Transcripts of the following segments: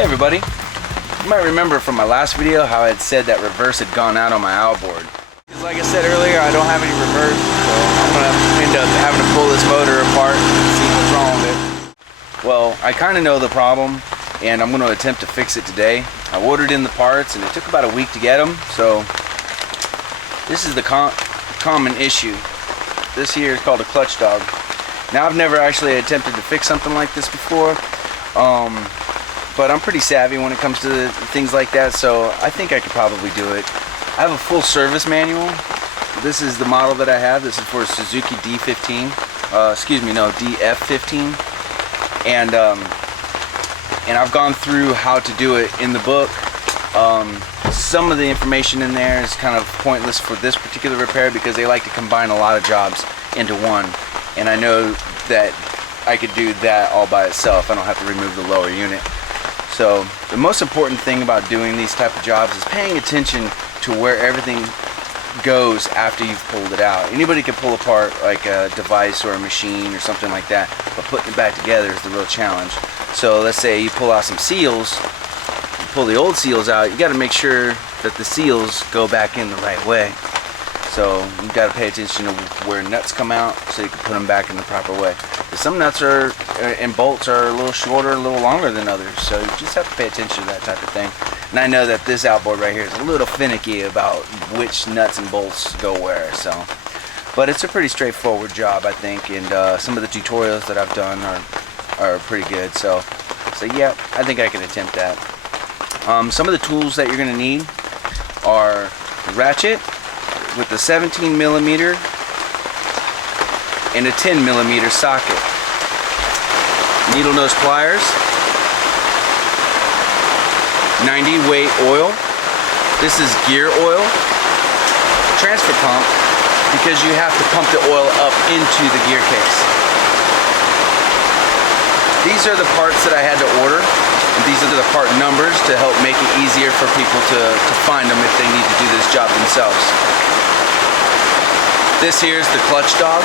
Hey everybody, you might remember from my last video how I had said that reverse had gone out on my outboard. Because like I said earlier, I don't have any reverse, so I'm going to end up having to pull this motor apart and see what's wrong with it. Well, I kind of know the problem, and I'm going to attempt to fix it today. I ordered in the parts, and it took about a week to get them, so this is the common issue. This here is called a clutch dog. Now, I've never actually attempted to fix something like this before, but I'm pretty savvy when it comes to things like that, so I think I could probably do it. I have a full service manual. This is the model that I have. This is for a Suzuki D15. DF15. And I've gone through how to do it in the book. Some of the information in there is kind of pointless for this particular repair because they like to combine a lot of jobs into one. And I know that I could do that all by itself. I don't have to remove the lower unit. So the most important thing about doing these type of jobs is paying attention to where everything goes after you've pulled it out. Anybody can pull apart like a device or a machine or something like that, but putting it back together is the real challenge. So let's say you pull out some seals, you pull the old seals out, you got to make sure that the seals go back in the right way. So you've got to pay attention to where nuts come out so you can put them back in the proper way. Because some nuts and bolts are a little shorter, a little longer than others. So you just have to pay attention to that type of thing. And I know that this outboard right here is a little finicky about which nuts and bolts go where. But it's a pretty straightforward job, I think. And some of the tutorials that I've done are pretty good. So yeah, I think I can attempt that. Some of the tools that you're going to need are the ratchet with the 17 millimeter and a 10 millimeter socket, needle nose pliers, 90 weight oil. This is gear oil, transfer pump, because you have to pump the oil up into the gear case. These are the parts that I had to order. And these are the part numbers to help make it easier for people to find them if they need to do this job themselves. This here is the clutch dog.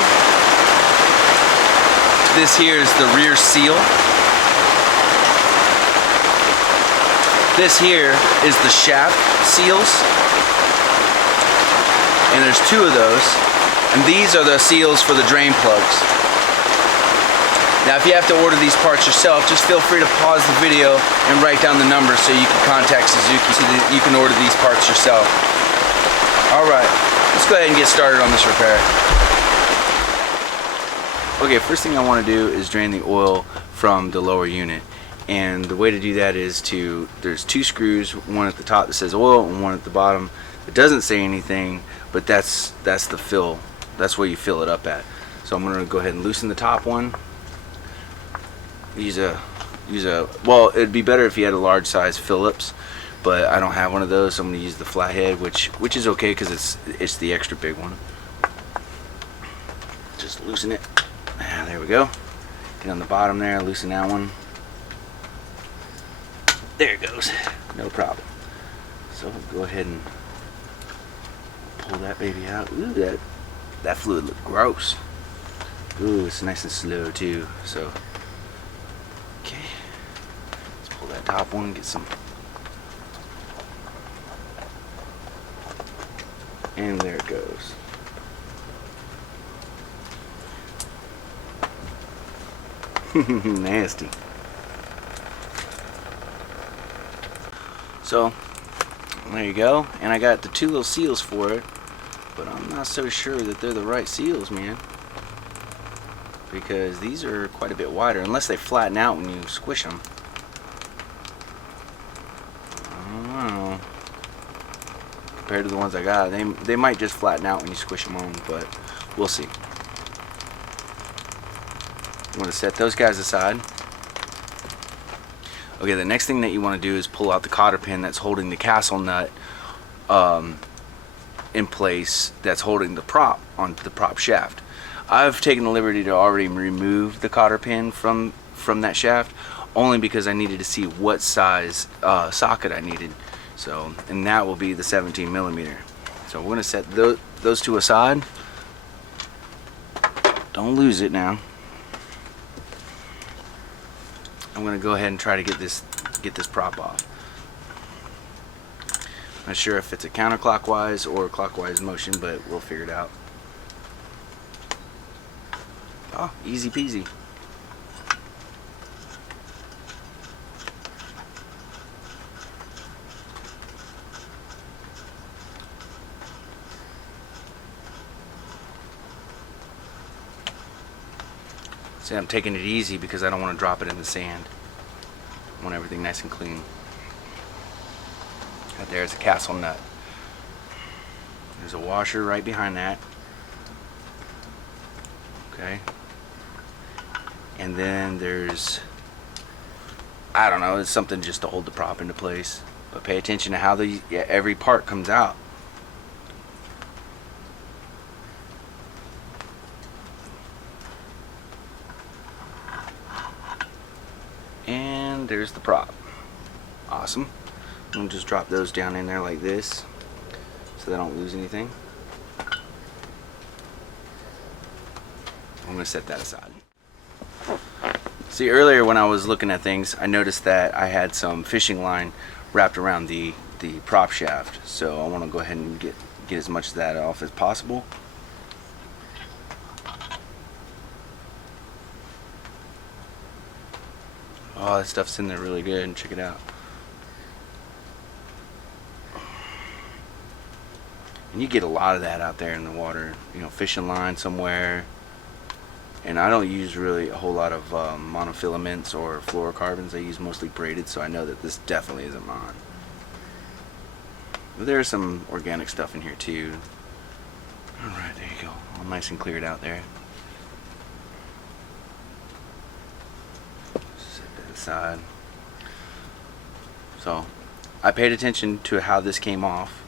This here is the rear seal. This here is the shaft seals. And there's two of those. And these are the seals for the drain plugs. Now if you have to order these parts yourself, just feel free to pause the video and write down the numbers so you can contact Suzuki so that you can order these parts yourself. Alright, let's go ahead and get started on this repair. Okay, first thing I want to do is drain the oil from the lower unit. And the way to do that is there's two screws, one at the top that says oil and one at the bottom that doesn't say anything, but that's the fill. That's where you fill it up at. So I'm going to go ahead and loosen the top one. Well, it'd be better if you had a large size Phillips, but I don't have one of those, so I'm going to use the flathead, which is okay because it's the extra big one. Just loosen it. There we go. Get on the bottom there, loosen that one. There it goes. No problem. So go ahead and pull that baby out. Ooh, that fluid looked gross. Ooh, it's nice and slow too. So okay, let's pull that top one and get some. And there it goes. Nasty. So there you go. And I got the two little seals for it, but I'm not so sure that they're the right seals, man. Because these are quite a bit wider, unless they flatten out when you squish them. I don't know. Compared to the ones I got, they might just flatten out when you squish them on, but we'll see. I'm going to set those guys aside. Okay, the next thing that you want to do is pull out the cotter pin that's holding the castle nut in place, that's holding the prop onto the prop shaft. I've taken the liberty to already remove the cotter pin from that shaft, only because I needed to see what size socket I needed. So, and that will be the 17 millimeter. So we're going to set those two aside. Don't lose it now. I'm going to go ahead and try to get get this prop off. Not sure if it's a counterclockwise or clockwise motion, but we'll figure it out. Oh, easy peasy. See, I'm taking it easy because I don't want to drop it in the sand. I want everything nice and clean. Right there's a castle nut. There's a washer right behind that. Okay. And then there's, I don't know, it's something just to hold the prop into place. But pay attention to how every part comes out. And there's the prop. Awesome. I'm gonna just drop those down in there like this so they don't lose anything. I'm gonna set that aside. See, earlier when I was looking at things, I noticed that I had some fishing line wrapped around the prop shaft. So I want to go ahead and get as much of that off as possible. Oh, that stuff's in there really good. Check it out. And you get a lot of that out there in the water. You know, fishing line somewhere. And I don't use really a whole lot of monofilaments or fluorocarbons. I use mostly braided, so I know that this definitely isn't mine. But there's some organic stuff in here too. Alright, there you go. All nice and cleared out there. Set that aside. So, I paid attention to how this came off.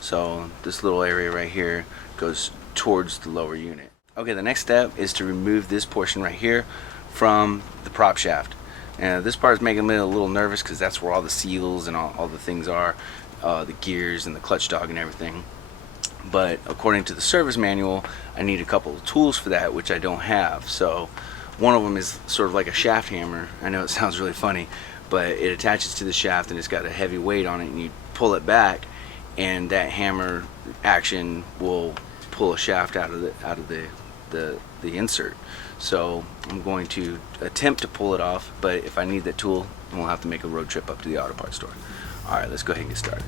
So, this little area right here goes towards the lower unit. Okay, the next step is to remove this portion right here from the prop shaft. And this part is making me a little nervous because that's where all the seals and all the things are, the gears and the clutch dog and everything. But according to the service manual, I need a couple of tools for that, which I don't have. So one of them is sort of like a shaft hammer. I know it sounds really funny, but it attaches to the shaft and it's got a heavy weight on it, and you pull it back and that hammer action will pull a shaft out of the insert. So I'm going to attempt to pull it off, but if I need that tool, then we'll have to make a road trip up to the auto parts store. Alright, let's go ahead and get started.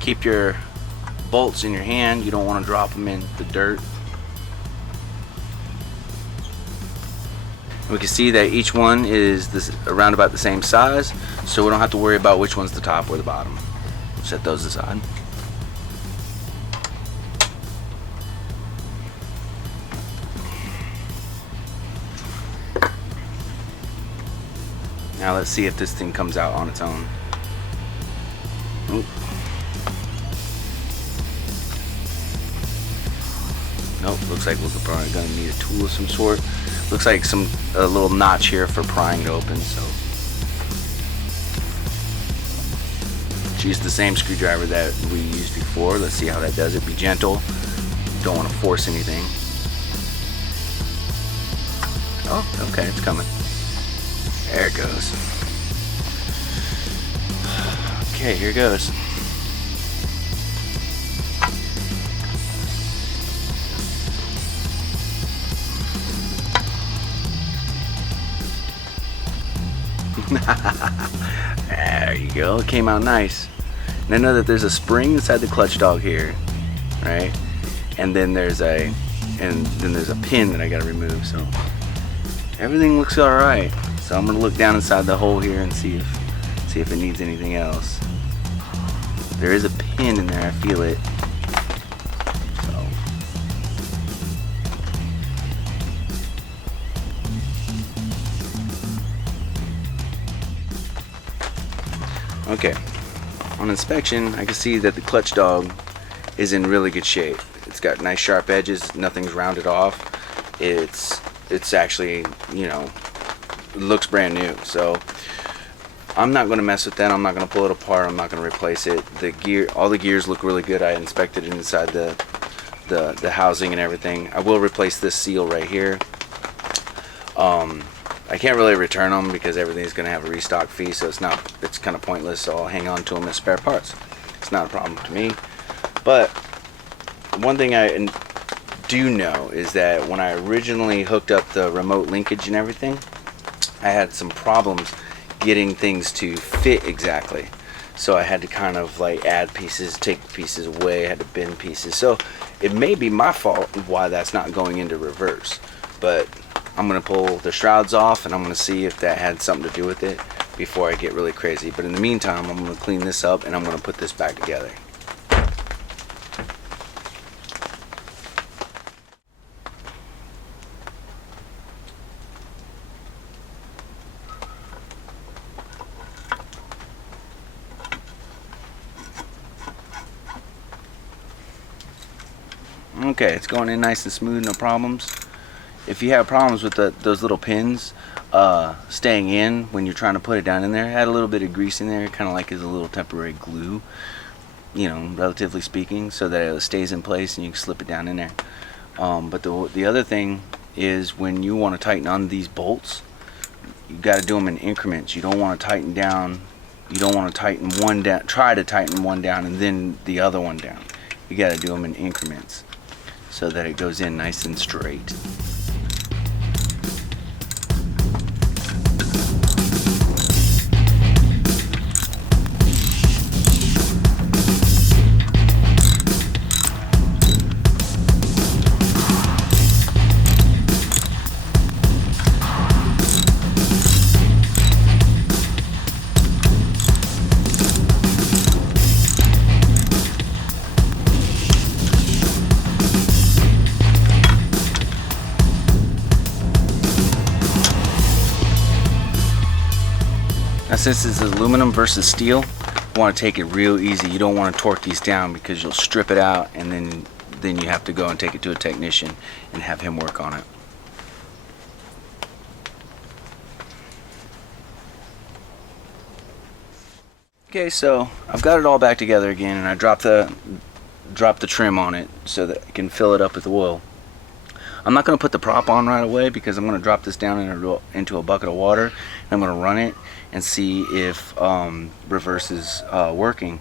Keep your bolts in your hand. You don't want to drop them in the dirt. We can see that each one is around about the same size, so we don't have to worry about which one's the top or the bottom. Set those aside. Now let's see if this thing comes out on its own. Oop. Nope, looks like we're probably going to need a tool of some sort. Looks like a little notch here for prying to open, so. Use the same screwdriver that we used before. Let's see how that does it. Be gentle. Don't want to force anything. Oh, okay, it's coming. There it goes. Okay, here it goes. There you go. It came out nice. And I know that there's a spring inside the clutch dog here, right? And then there's a pin that I gotta remove. So everything looks all right. So I'm gonna look down inside the hole here and see if it needs anything else. There is a pin in there. I feel it. So Okay, on inspection I can see that the clutch dog is in really good shape. It's got nice sharp edges, nothing's rounded off. It's actually, you know, it looks brand new. So I'm not going to mess with that. I'm not going to pull it apart. I'm not going to replace it. The gear, all the gears look really good. I inspected it inside the housing and everything. I will replace this seal right here. I can't really return them because everything's going to have a restock fee, so it's kind of pointless. So I'll hang on to them as spare parts. It's not a problem to me. But one thing I do know is that when I originally hooked up the remote linkage and everything, I had some problems getting things to fit exactly. So I had to kind of like add pieces, take pieces away, I had to bend pieces. So it may be my fault why that's not going into reverse. But I'm going to pull the shrouds off and I'm going to see if that had something to do with it before I get really crazy. But in the meantime, I'm going to clean this up and I'm going to put this back together. Okay, it's going in nice and smooth, no problems. If you have problems with those little pins staying in when you're trying to put it down in there, add a little bit of grease in there, kind of like as a little temporary glue, you know, relatively speaking, so that it stays in place and you can slip it down in there. But the other thing is when you want to tighten on these bolts, you got to do them in increments. You don't want to tighten down. You don't want to tighten one down. Try to tighten one down and then the other one down. You got to do them in increments so that it goes in nice and straight. Now since it's aluminum versus steel, you want to take it real easy. You don't want to torque these down because you'll strip it out and then you have to go and take it to a technician and have him work on it. Okay, so I've got it all back together again and I dropped the trim on it so that I can fill it up with oil. I'm not going to put the prop on right away because I'm going to drop this down into a bucket of water and I'm going to run it and see if reverse is working.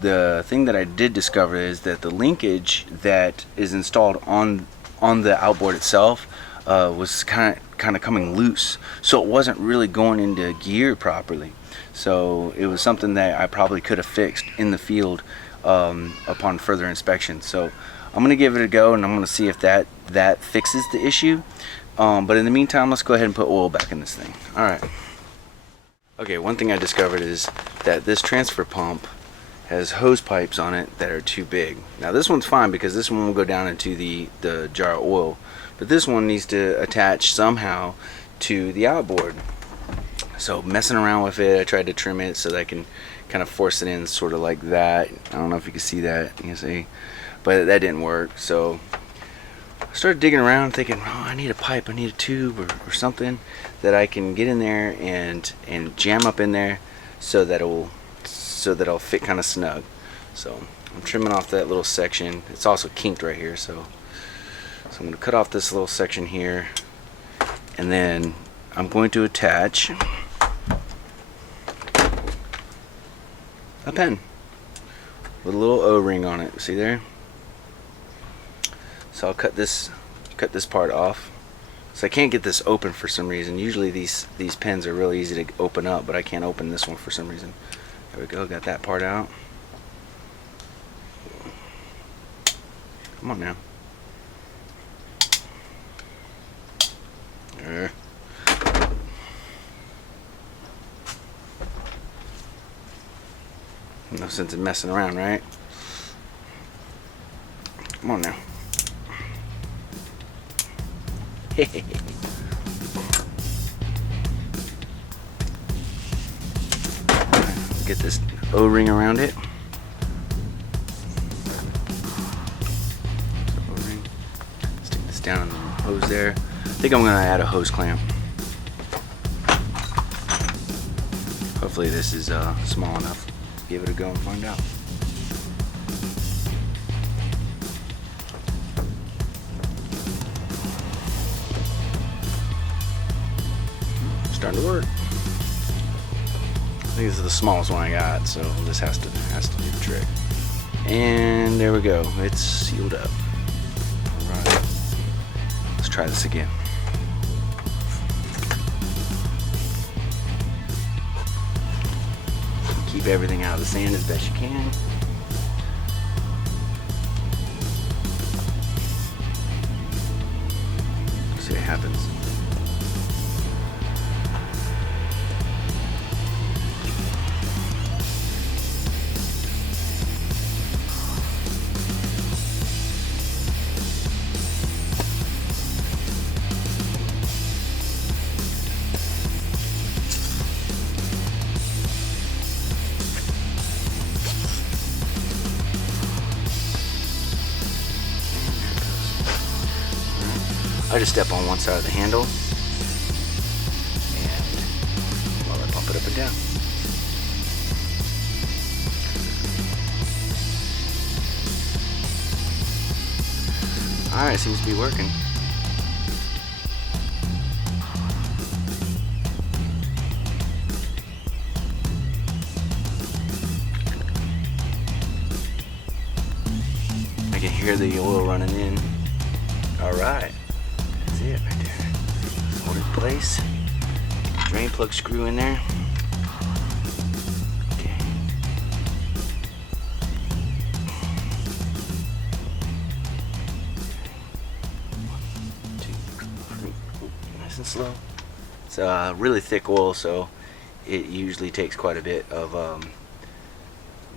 The thing that I did discover is that the linkage that is installed on the outboard itself was kind of coming loose, so it wasn't really going into gear properly. So it was something that I probably could have fixed in the field upon further inspection. So I'm going to give it a go and I'm going to see if that fixes the issue. But in the meantime, let's go ahead and put oil back in this thing. Alright. Okay, one thing I discovered is that this transfer pump has hose pipes on it that are too big. Now this one's fine because this one will go down into the jar of oil. But this one needs to attach somehow to the outboard. So messing around with it, I tried to trim it so that I can kind of force it in sort of like that. I don't know if you can see that. You can see. But that didn't work, so I started digging around thinking, oh, I need a pipe, I need a tube or something that I can get in there and jam up in there so that it'll fit kind of snug. So I'm trimming off that little section. It's also kinked right here, so I'm going to cut off this little section here, and then I'm going to attach a pen with a little O-ring on it. See there? So I'll cut this part off. So I can't get this open for some reason. Usually these pens are really easy to open up, but I can't open this one for some reason. There we go, got that part out. Come on now. There. No sense in messing around, right? Come on now. Get get this O-ring around it. O-ring. Stick this down in the hose there. I think I'm gonna add a hose clamp. Hopefully this is small enough. Give it a go and find out. Starting to work. I think this is the smallest one I got, so this has to do the trick. And there we go. It's sealed up. All right. Let's try this again. Keep everything out of the sand as best you can. See what happens. I just step on one side of the handle and while I pump it up and down. Alright, seems to be working. I can hear the oil running in. Alright. It right there. Hold it in place. Drain plug screw in there. Okay. One, two, three. Nice and slow. It's really thick oil, so it usually takes quite a bit of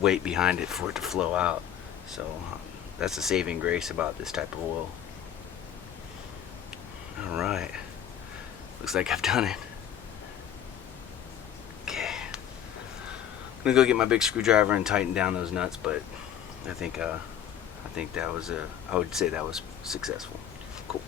weight behind it for it to flow out. So that's the saving grace about this type of oil. All right, looks like I've done it. Okay, I'm gonna go get my big screwdriver and tighten down those nuts, but I think that was I would say that was successful. Cool.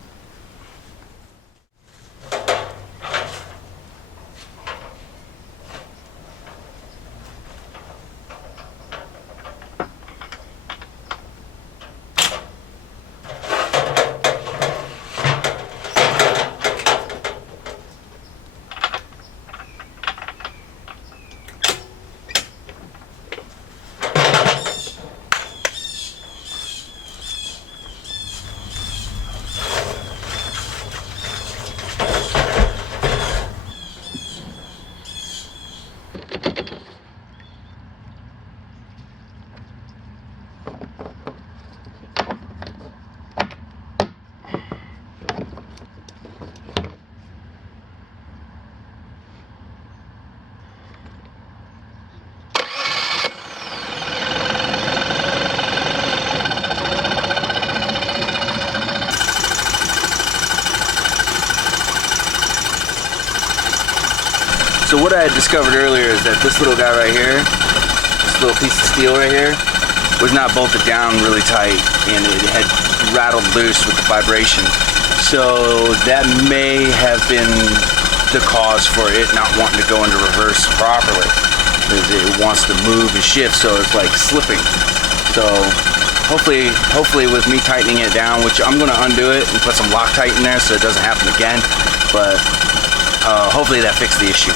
So what I had discovered earlier is that this little guy right here, this little piece of steel right here, was not bolted down really tight, and it had rattled loose with the vibration. So that may have been the cause for it not wanting to go into reverse properly, because it wants to move and shift, so it's like slipping. So hopefully with me tightening it down, which I'm going to undo it and put some Loctite in there so it doesn't happen again, but hopefully that fixed the issue.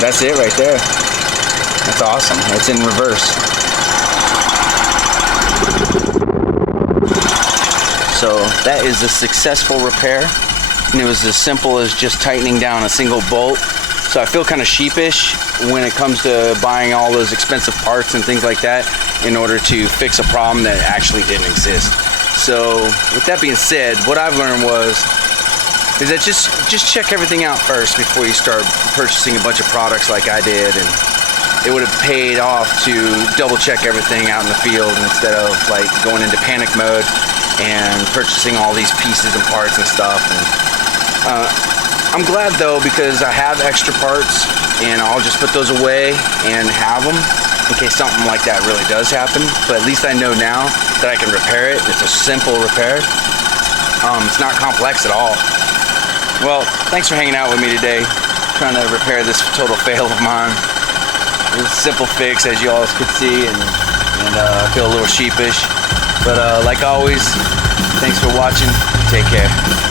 That's it right there. That's awesome. It's in reverse. So that is a successful repair, and it was as simple as just tightening down a single bolt. So I feel kind of sheepish when it comes to buying all those expensive parts and things like that in order to fix a problem that actually didn't exist. So with that being said, what I've learned is that just check everything out first before you start purchasing a bunch of products like I did, and it would have paid off to double check everything out in the field instead of like going into panic mode and purchasing all these pieces and parts and stuff and I'm glad though, because I have extra parts and I'll just put those away and have them in case something like that really does happen. But at least I know now that I can repair it. It's a simple repair. It's not complex at all. Well, thanks for hanging out with me today, trying to repair this total fail of mine. It was a simple fix, as you all could see, and I feel a little sheepish. But like always, thanks for watching. Take care.